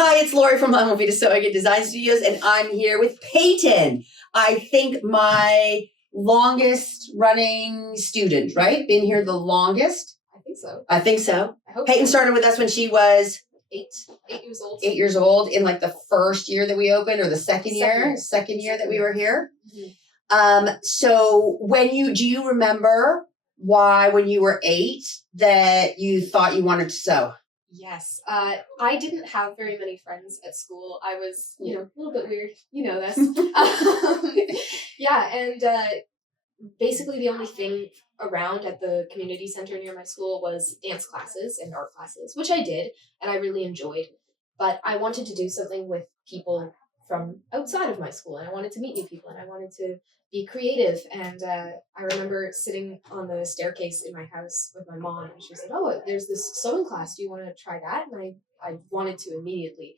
Hi, it's Lori from LAMOVIDA.CA Design Studios, and I'm here with Payton. I think my longest running student, right? Been here the longest? I think so. I hope Payton started with us when she was 8 years old. 8 years old in like the first year that we opened, or the second year that we were here. Mm-hmm. So do you remember why when you were 8 that you thought you wanted to sew? Yes. I didn't have very many friends at school. I was, a little bit weird. You know this. Basically the only thing around at the community center near my school was dance classes and art classes, which I did and I really enjoyed. But I wanted to do something with people from outside of my school, and I wanted to meet new people, and I wanted to be creative. And I remember sitting on the staircase in my house with my mom, and she said, "Oh, there's this sewing class. Do you want to try that?" And I wanted to immediately.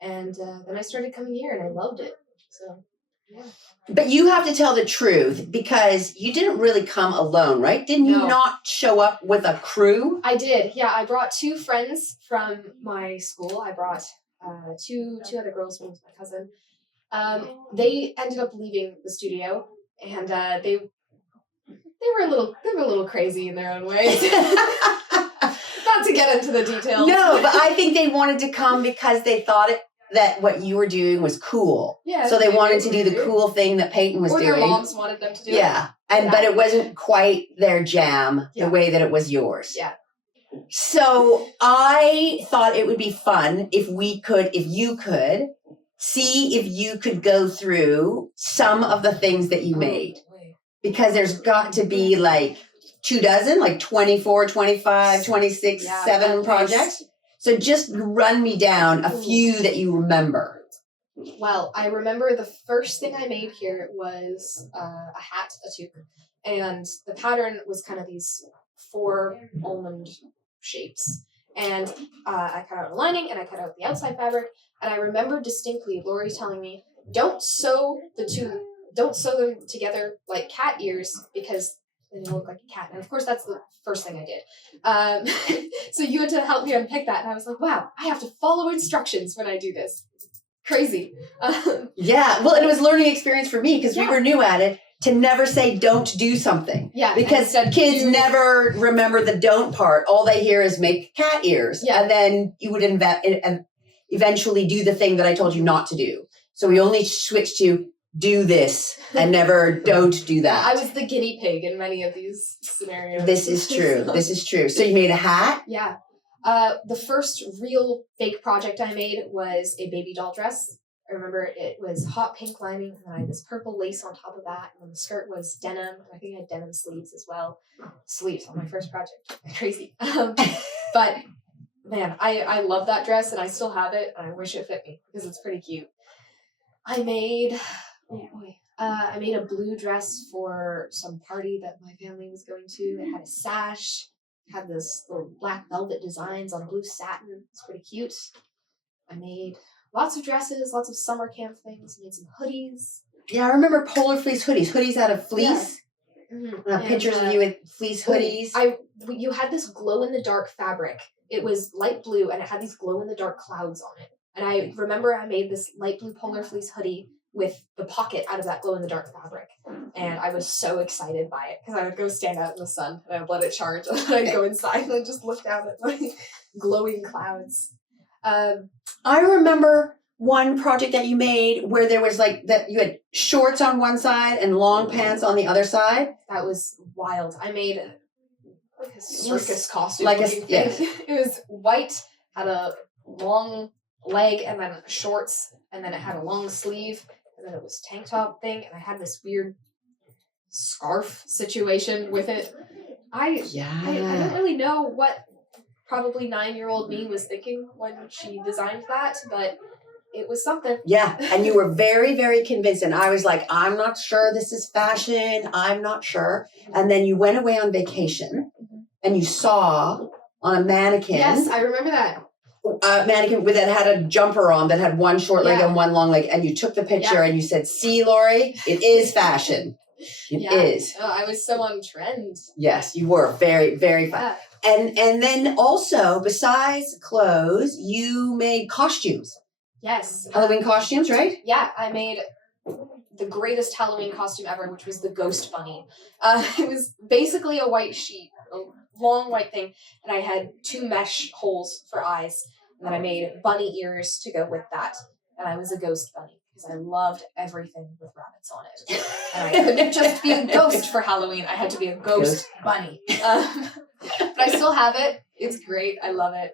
And then I started coming here, and I loved it. So, yeah. But you have to tell the truth, because you didn't really come alone, right? Didn't you not show up with a crew? I did. Yeah, I brought 2 friends from my school. I brought two other girls, one was my cousin. They ended up leaving the studio, and they were a little crazy in their own ways. Not to get into the details. No, but I think they wanted to come because they thought that what you were doing was cool. Yeah. So they wanted to do the cool thing that Payton was doing. Or their moms wanted them to do it. Yeah. But it wasn't quite their jam the way that it was yours. Yeah. So I thought it would be fun if you could see if you could go through some of the things that you made. Because there's got to be like 24, 25, 26, 7 projects. So just run me down a few that you remember. Well, I remember the first thing I made here was a hat, a toque. And the pattern was kind of these 4 almond shapes. And I cut out a lining, and I cut out the outside fabric. And I remember distinctly Lori telling me, don't sew them together like cat ears, because then you look like a cat. And of course, that's the first thing I did. So you had to help me unpick that. And I was like, wow, I have to follow instructions when I do this. Crazy. Yeah. Well, it was a learning experience for me, because we were new at it, to never say don't do something. Yeah. Because kids never remember the don't part. All they hear is make cat ears. Yeah. And then you would eventually do the thing that I told you not to do. So we only switched to do this and never don't do that. I was the guinea pig in many of these scenarios. This is true. This is true. So you made a hat? Yeah. The first real fake project I made was a baby doll dress. I remember it was hot pink lining, and I had this purple lace on top of that, and then the skirt was denim, and I think I had denim sleeves as well. Sleeves on my first project. Crazy. But man, I love that dress, and I still have it, and I wish it fit me, because it's pretty cute. I made a blue dress for some party that my family was going to. It had a sash, had this little black velvet designs on blue satin. It's pretty cute. I made lots of dresses, lots of summer camp things, made some hoodies. Yeah, I remember polar fleece hoodies. Hoodies out of fleece. Yeah. Mm-hmm. Pictures of you with fleece hoodies. You had this glow-in-the-dark fabric. It was light blue, and it had these glow-in-the-dark clouds on it. And I remember I made this light blue polar fleece hoodie with the pocket out of that glow-in-the-dark fabric. And I was so excited by it, because I would go stand out in the sun, and I would let it charge, and then I'd go inside and I'd just look down at my glowing clouds. I remember one project that you made where there was like that you had shorts on one side and long pants on the other side. That was wild. I made like a circus costume. It was white, had a long leg, and then shorts, and then it had a long sleeve, and then it was tank top thing, and I had this weird scarf situation with it. I don't really know what probably 9-year-old me was thinking when she designed that, but it was something. Yeah, and you were very, very convinced, and I was like, I'm not sure this is fashion, I'm not sure. And then you went away on vacation, and you saw on a mannequin. Yes, I remember that. A mannequin that had a jumper on that had one short leg and one long leg, and you took the picture and you said, see, Lori, it is fashion. It is. Oh, I was so on trend. Yes, you were very, very fun. And then also, besides clothes, you made costumes. Yes. Halloween costumes, right? Yeah, I made the greatest Halloween costume ever, which was the Ghost Bunny. It was basically a white sheet, a long white thing, and I had 2 mesh holes for eyes, and then I made bunny ears to go with that, and I was a ghost bunny because I loved everything with rabbits on it, and I couldn't just be a ghost for Halloween. I had to be a ghost bunny. But I still have it. It's great. I love it.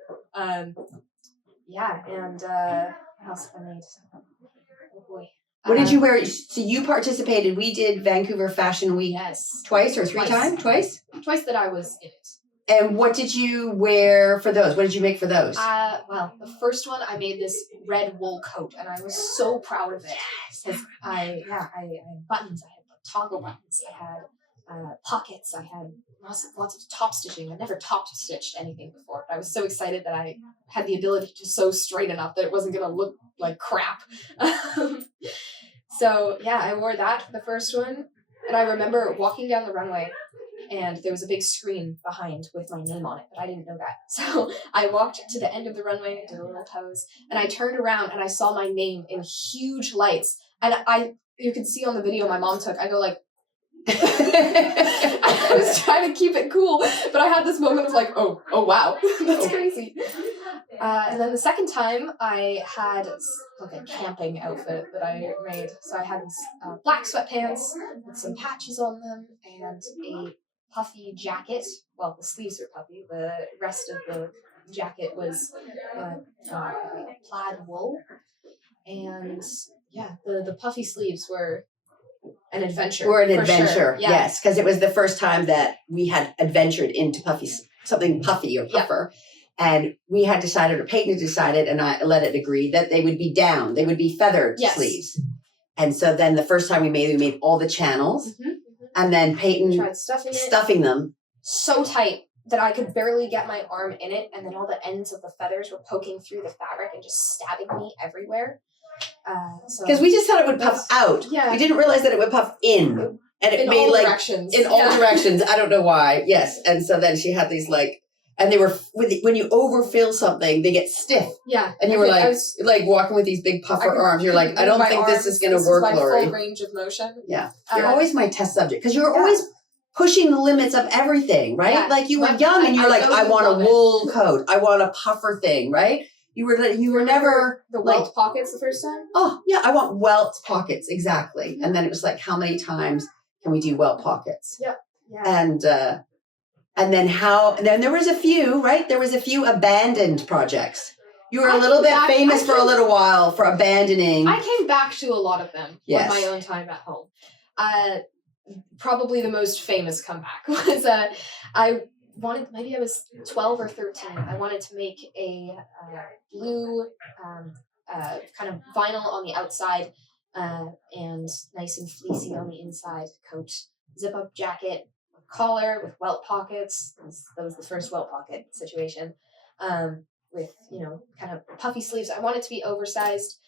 Yeah, and what else have I made? Oh boy. What did you wear? So you participated. We did Vancouver Fashion Week twice or three times? Twice? Twice that I was in it. And what did you wear for those? What did you make for those? Well, the first one I made this red wool coat, and I was so proud of it. Because I had buttons, I had toggle buttons, I had pockets, I had lots of top stitching. I never top stitched anything before, but I was so excited that I had the ability to sew straight enough that it wasn't going to look like crap. So yeah, I wore that for the first one, and I remember walking down the runway, and there was a big screen behind with my name on it, but I didn't know that. So I walked to the end of the runway, did a little pose, and I turned around and I saw my name in huge lights. And you can see on the video my mom took, I go like, I was trying to keep it cool, but I had this moment of like, oh wow, that's crazy. And then the second time I had like a camping outfit that I made. So I had these black sweatpants with some patches on them and a puffy jacket. Well, the sleeves were puffy. The rest of the jacket was plaid wool. And yeah, the puffy sleeves were an adventure. Sure. Yeah. Yes, because it was the first time that we had adventured into something puffy or puffer. Yeah. And we had decided, or Payton had decided, and I let it agree, that they would be down. They would be feathered sleeves. And so then the first time we made all the channels. Mm-hmm. And then Payton tried stuffing them so tight that I could barely get my arm in it. And then all the ends of the feathers were poking through the fabric and just stabbing me everywhere. Because we just thought it would puff out. Yeah. We didn't realize that it would puff in. And it made directions. In all directions. I don't know why. Yes. And so then she had these and they were, when you overfill something, they get stiff. Yeah. And you were like walking with these big puffer arms. You're like, I don't think this is going to work, Lori. Full range of motion. Yeah. You're always my test subject because you're always pushing the limits of everything, right? Yeah. Like you were young and you were like, I want a wool coat. I want a puffer thing, right? You were never the welt pockets the first time. Oh yeah, I want welt pockets exactly. Mm-hmm. And then it was like, how many times can we do welt pockets? Yep. Yeah. And then there was a few, right? There was a few abandoned projects. You were a little bit famous for a little while for abandoning. I came back to a lot of them on my own time at home. Probably the most famous comeback was maybe I was 12 or 13. I wanted to make a blue kind of vinyl on the outside and nice and fleecy on the inside coat, zip-up jacket, collar with welt pockets. That was the first welt pocket situation with, kind of puffy sleeves. I wanted to be oversized,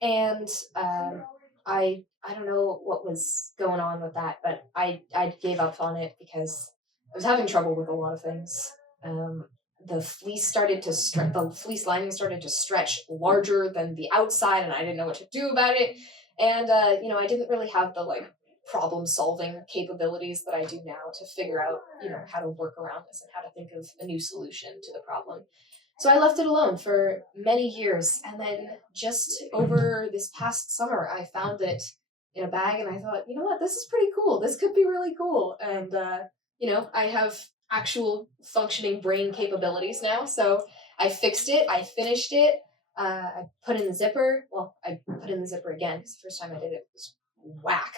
and I don't know what was going on with that, but I gave up on it because I was having trouble with a lot of things. The fleece lining started to stretch larger than the outside, and I didn't know what to do about it. And I didn't really have the problem solving capabilities that I do now to figure out, how to work around this and how to think of a new solution to the problem. So I left it alone for many years, and then just over this past summer, I found it in a bag, and I thought, you know what, this is pretty cool. This could be really cool. And I have actual functioning brain capabilities now. So I fixed it. I finished it. I put in the zipper. Well, I put in the zipper again because the first time I did it was whack.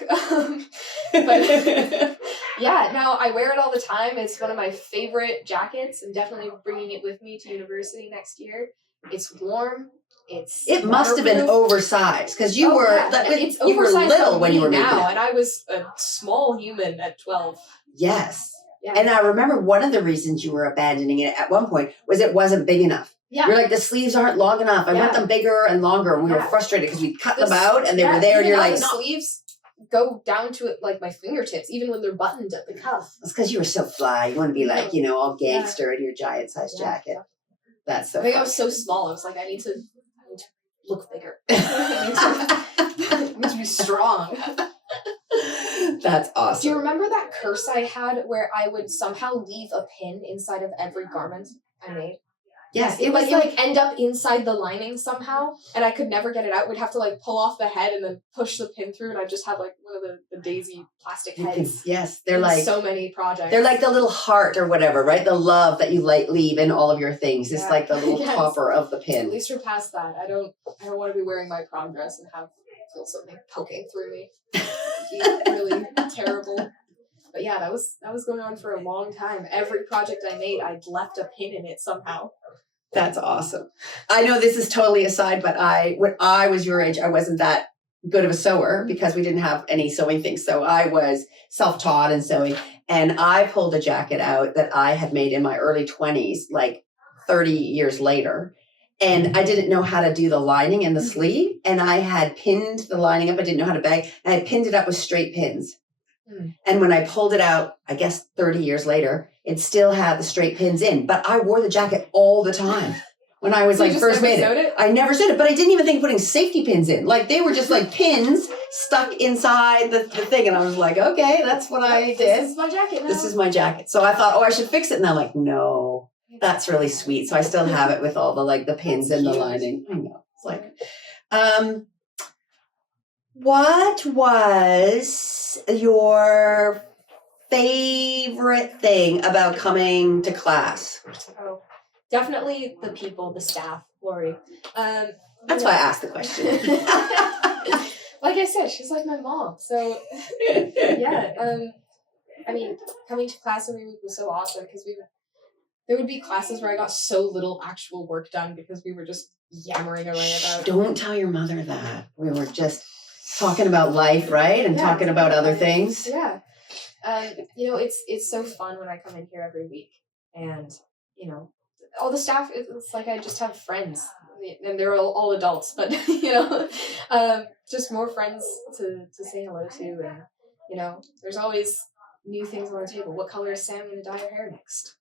But yeah, now I wear it all the time. It's one of my favorite jackets. I'm definitely bringing it with me to university next year. It's warm. It must have been oversized because you were little when you were making it. And I was a small human at 12. Yes. Yeah. And I remember one of the reasons you were abandoning it at one point was it wasn't big enough. Yeah. You're like, the sleeves aren't long enough. I want them bigger and longer. And we were frustrated because we cut them out and they were there. And you're like, the sleeves go down to it like my fingertips, even when they're buttoned at the cuff. It's because you were so fly. You want to be like, all gangster in your giant size jacket. That's so I think fun. I was so small. I was like, I need to look bigger. I need to be strong. That's awesome. Do you remember that curse I had where I would somehow leave a pin inside of every garment I made? Yes, it would end up inside the lining somehow, and I could never get it out. We'd have to like pull off the head and then push the pin through, and I'd just have like one of the daisy plastic heads. Yes, they're like so many projects. They're like the little heart or whatever, right? The love that you leave in all of your things. It's like the little topper of the pin. At least we're past that. I don't want to be wearing my prom dress and feel something poking through me. It'd be really terrible. But yeah, that was going on for a long time. Every project I made, I'd left a pin in it somehow. That's awesome. I know this is totally aside, but when I was your age, I wasn't that good of a sewer because we didn't have any sewing things. So I was self-taught in sewing, and I pulled a jacket out that I had made in my early 20s, like 30 years later. And I didn't know how to do the lining and the sleeve. And I had pinned the lining up. I didn't know how to bag. I had pinned it up with straight pins. And when I pulled it out, I guess 30 years later, it still had the straight pins in. But I wore the jacket all the time when I was first made it. I never sewed it, but I didn't even think of putting safety pins in. Like they were just like pins stuck inside the thing. And I was like, okay, that's what I did. This is my jacket now. This is my jacket. So I thought, I should fix it. And I'm like, no, that's really sweet. So I still have it with all the pins and the lining. I know. It's like, what was your favorite thing about coming to class? Oh, definitely the people, the staff, Lori. That's why I asked the question. Like I said, she's like my mom. So yeah, I mean, coming to class every week was so awesome because there would be classes where I got so little actual work done because we were just yammering away about. Don't tell your mother that. We were just talking about life, right? And talking about other things. Yeah. It's so fun when I come in here every week, and all the staff. It's like I just have friends, and they're all adults, but just more friends to say hello to, and there's always new things on the table. What color is Sam going to dye her hair next?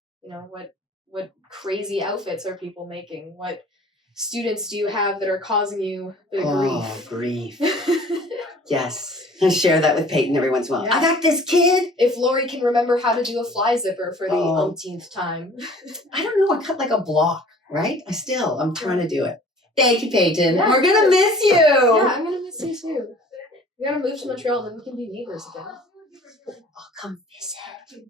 What crazy outfits are people making? What students do you have that are causing you the grief? Yes. I share that with Payton every once in a while. Yeah. I got this kid. If Lori can remember how to do a fly zipper for the umpteenth time. I don't know. I cut like a block, right? I'm trying to do it. Thank you, Payton. Yeah, we're going to miss you. Yeah, I'm going to miss you too. We got to move to Montreal and then we can be neighbors again. I'll come visit.